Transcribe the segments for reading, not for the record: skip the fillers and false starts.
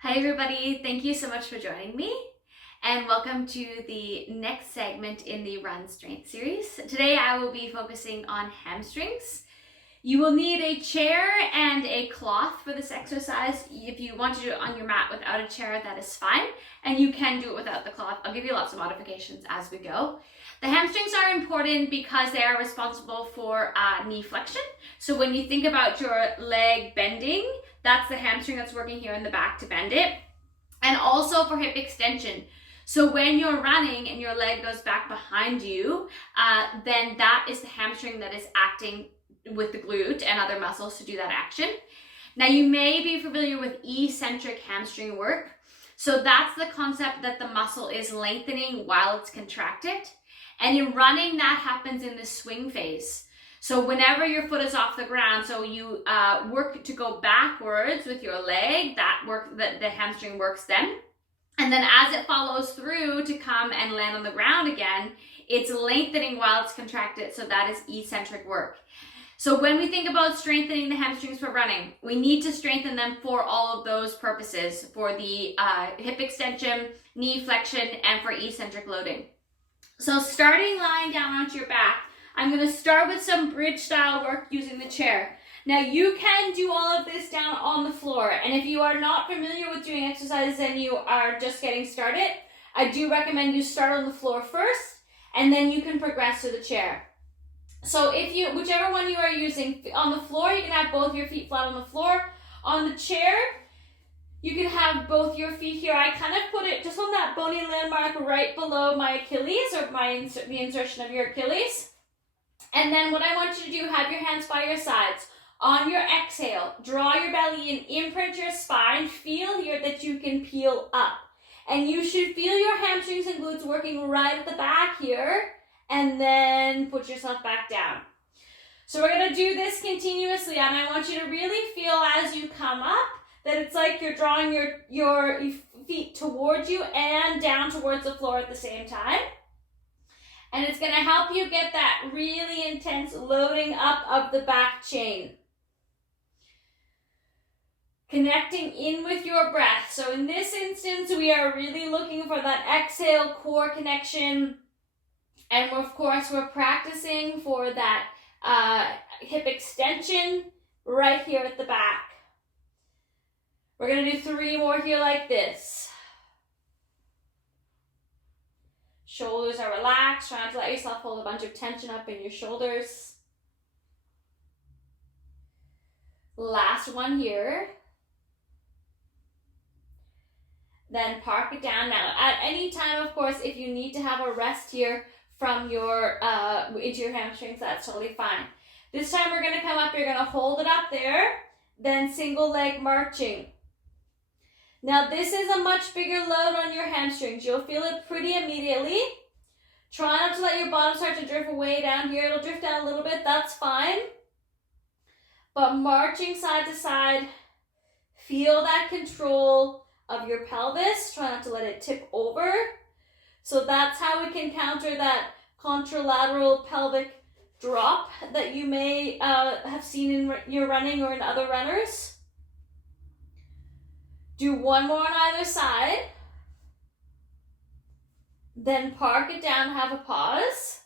Hi everybody, thank you so much for joining me and welcome to the next segment in the Run Strength series. Today I will be focusing on hamstrings. You will need a chair and a cloth for this exercise. If you want to do it on your mat without a chair, that is fine, and you can do it without the cloth. I'll give you lots of modifications as we go. The hamstrings are important because they are responsible for knee flexion. So when you think about your leg bending, that's the hamstring that's working here in the back to bend it. And also for hip extension. So when you're running and your leg goes back behind you, then that is the hamstring that is acting with the glute and other muscles to do that action. Now you may be familiar with eccentric hamstring work. So that's the concept that the muscle is lengthening while it's contracted. And in running, that happens in the swing phase. So whenever your foot is off the ground, so you work to go backwards with your leg, the hamstring works then. And then as it follows through to come and land on the ground again, it's lengthening while it's contracted. So that is eccentric work. So when we think about strengthening the hamstrings for running, we need to strengthen them for all of those purposes, for the hip extension, knee flexion, and for eccentric loading. So starting lying down onto your back, I'm going to start with some bridge style work using the chair. Now you can do all of this down on the floor, and if you are not familiar with doing exercises and you are just getting started, I do recommend you start on the floor first and then you can progress to the chair. So whichever one you are using, on the floor you can have both your feet flat on the floor. On the chair you can have both your feet here. I kind of put it just on that bony landmark right below my Achilles, or the insertion of your Achilles. And then what I want you to do, have your hands by your sides. On your exhale, draw your belly in, imprint your spine, feel here that you can peel up. And you should feel your hamstrings and glutes working right at the back here, and then put yourself back down. So we're going to do this continuously, and I want you to really feel as you come up that it's like you're drawing your feet towards you and down towards the floor at the same time. And it's going to help you get that really intense loading up of the back chain. Connecting in with your breath. So in this instance, we are really looking for that exhale core connection. And of course, we're practicing for that hip extension right here at the back. We're going to do 3 more here like this. Shoulders are relaxed. Try not to let yourself hold a bunch of tension up in your shoulders. Last one here. Then park it down. Now, at any time, of course, if you need to have a rest here from your into your hamstrings, that's totally fine. This time we're going to come up. You're going to hold it up there. Then single leg marching. Now this is a much bigger load on your hamstrings. You'll feel it pretty immediately. Try not to let your bottom start to drift way down here. It'll drift down a little bit, that's fine. But marching side to side, feel that control of your pelvis. Try not to let it tip over. So that's how we can counter that contralateral pelvic drop that you may have seen in your running or in other runners. Do 1 more on either side. Then park it down, have a pause.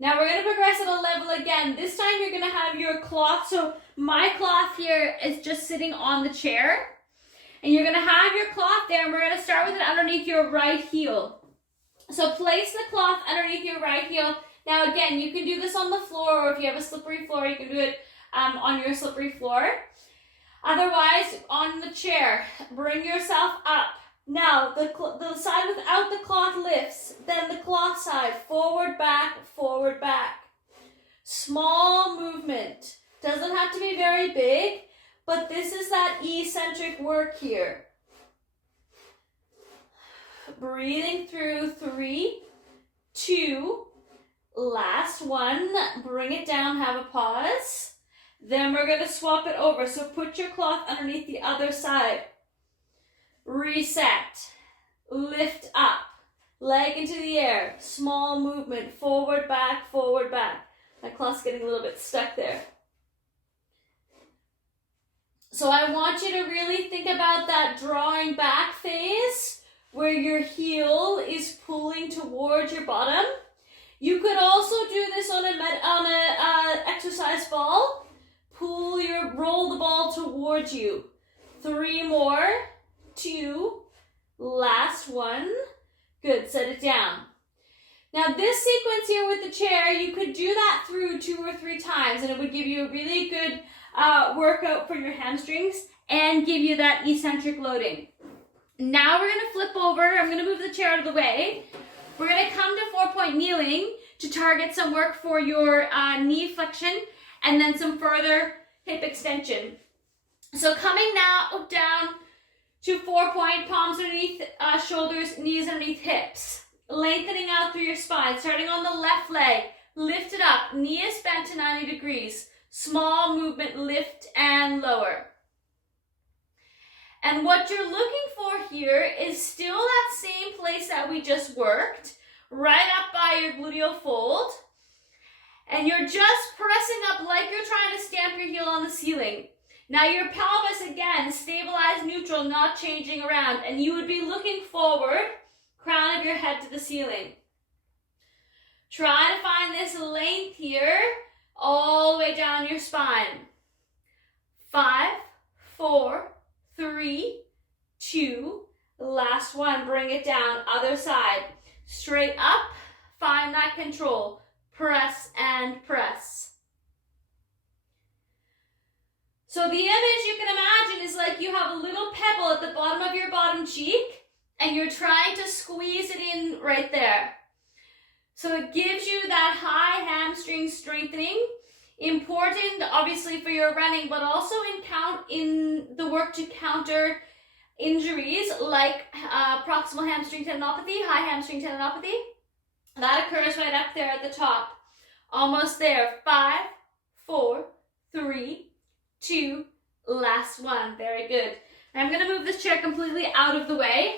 Now we're going to progress at a level again. This time you're going to have your cloth. So my cloth here is just sitting on the chair. And you're going to have your cloth there, and we're going to start with it underneath your right heel. So place the cloth underneath your right heel. Now again, you can do this on the floor, or if you have a slippery floor, you can do it on your slippery floor. Otherwise, on the chair, bring yourself up. Now, the side without the cloth lifts. Then the cloth side, forward, back, forward, back. Small movement. Doesn't have to be very big, but this is that eccentric work here. Breathing through 3, 2, last one. Bring it down, have a pause. Then we're going to swap it over. So put your cloth underneath the other side. Reset. Lift up. Leg into the air. Small movement. Forward, back, forward, back. My cloth's getting a little bit stuck there. So I want you to really think about that drawing back phase where your heel is pulling towards your bottom. You could also do this on a exercise ball. Roll the ball towards you. 3 more, 2, last one. Good, set it down. Now this sequence here with the chair, you could do that through 2 or 3 times and it would give you a really good workout for your hamstrings and give you that eccentric loading. Now we're gonna flip over. I'm gonna move the chair out of the way. We're gonna come to 4-point kneeling to target some work for your knee flexion and then some further hip extension. So coming now down to 4-point, palms underneath shoulders, knees underneath hips. Lengthening out through your spine, starting on the left leg. Lift it up, knee is bent to 90 degrees. Small movement, lift and lower. And what you're looking for here is still that same place that we just worked, right up by your gluteal fold. And you're just pressing up like you're trying to stamp your heel on the ceiling. Now your pelvis, again, stabilized, neutral, not changing around. And you would be looking forward, crown of your head to the ceiling. Try to find this length here, all the way down your spine. 5, 4, 3, 2, last one, bring it down, other side. Straight up, find that control. Press and press. So the image you can imagine is like you have a little pebble at the bottom of your bottom cheek and you're trying to squeeze it in right there. So it gives you that high hamstring strengthening. Important, obviously, for your running, but also in the work to counter injuries like proximal hamstring tendinopathy, high hamstring tendinopathy. That occurs right up there at the top. Almost there. 5, 4, 3, 2, last one. Very good. And I'm going to move this chair completely out of the way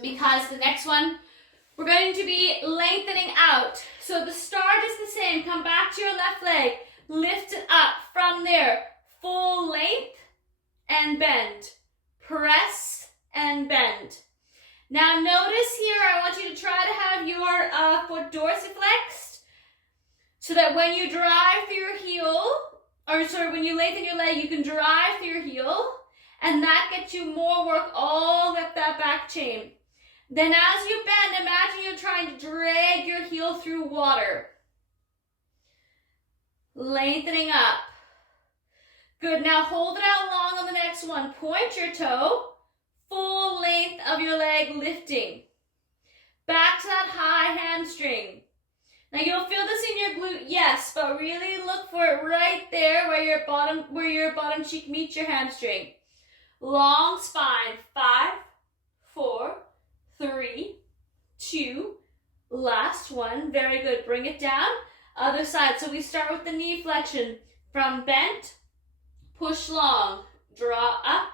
because the next one we're going to be lengthening out. So the start is the same. Come back to your left leg. Lift it up from there. Full length and bend. Press and bend. Now notice here, I want you to try to have your foot dorsiflexed so that when you drive through your heel, when you lengthen your leg, you can drive through your heel, and that gets you more work all up that back chain. Then as you bend, imagine you're trying to drag your heel through water. Lengthening up. Good, now hold it out long on the next one. Point your toe, full length of your leg lifting. Back to that high hamstring. Now you'll feel this in your glute, yes, but really look for it right there where your bottom cheek meets your hamstring. Long spine, 5, 4, 3, 2, last one. Very good. Bring it down. Other side. So we start with the knee flexion. From bent, push long, draw up,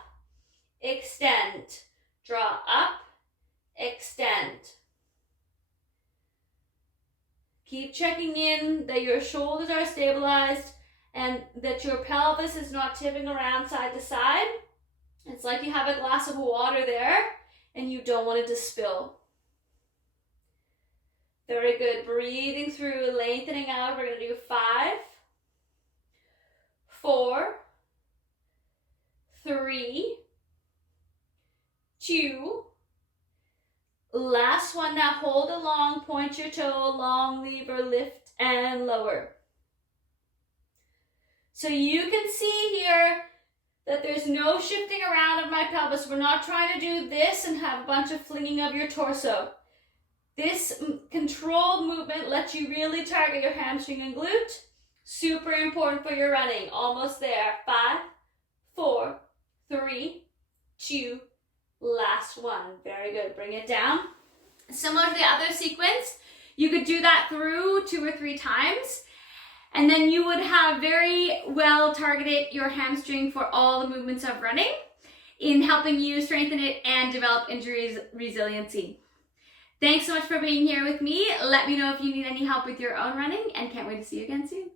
extend, draw up, extend. Keep checking in that your shoulders are stabilized and that your pelvis is not tipping around side to side. It's like you have a glass of water there and you don't want it to spill. Very good. Breathing through, lengthening out. We're going to do 5, 4, 3, 2, last one. Now hold it long, point your toe, long lever, lift and lower. So you can see here that there's no shifting around of my pelvis. We're not trying to do this and have a bunch of flinging of your torso. This controlled movement lets you really target your hamstring and glute. Super important for your running. Almost there. 5, 4, 3, 2, last one. Very good. Bring it down. Similar to the other sequence, you could do that through 2 or 3 times. And then you would have very well targeted your hamstring for all the movements of running in helping you strengthen it and develop injury resiliency. Thanks so much for being here with me. Let me know if you need any help with your own running and can't wait to see you again soon.